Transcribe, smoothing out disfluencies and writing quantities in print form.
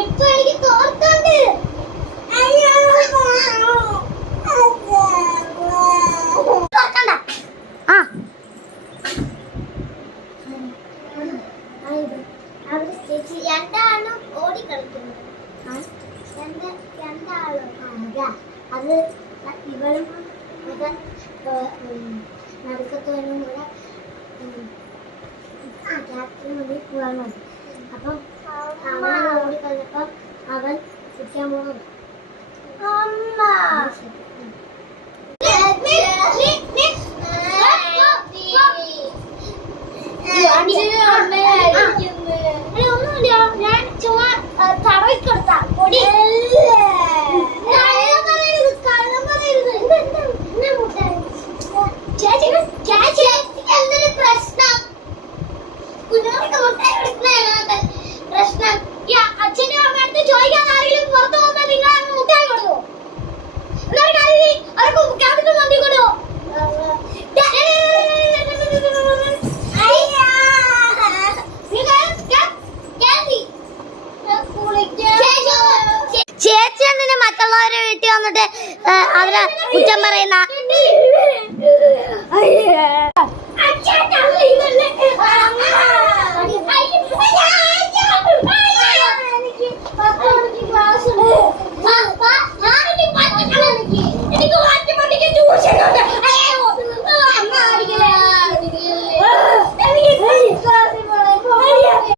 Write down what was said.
ഇപ്പൊ എനിക്ക് തോർത്തുണ്ട്. രണ്ടാളും ഓടി കളിക്കുന്നു. രണ്ടാളും അത് ഇവളും നടുക്കത്തോനും കൂടെ ക്യാപ്റ്റന് വേണ്ടി പോകാൻ മതി. അപ്പം അവൻ ഓടിക്കളഞ്ഞപ്പം അവൻ കുടിക്കാൻ പോകുന്നു. ഒന്നുമില്ല, ഞാൻ ചുമ്മാ തറവിൽ കൊടുത്താ പൊടി. പ്രശ്നം അച്ഛനും അമ്മയടുത്ത് ചോദിക്കാൻ ആരെങ്കിലും പുറത്തു പോകുമ്പോ നിങ്ങൾ അങ്ങ് മുട്ടായി കൊടുക്കോ? അവർക്ക് ക്യാപിറ്റൽ മന്തി കൊടുക്കോ? ചേച്ചി എന്തിനാ മറ്റുള്ളവരെ വീട്ടിൽ വന്നിട്ട് അവരെ കുറ്റം പറയുന്ന?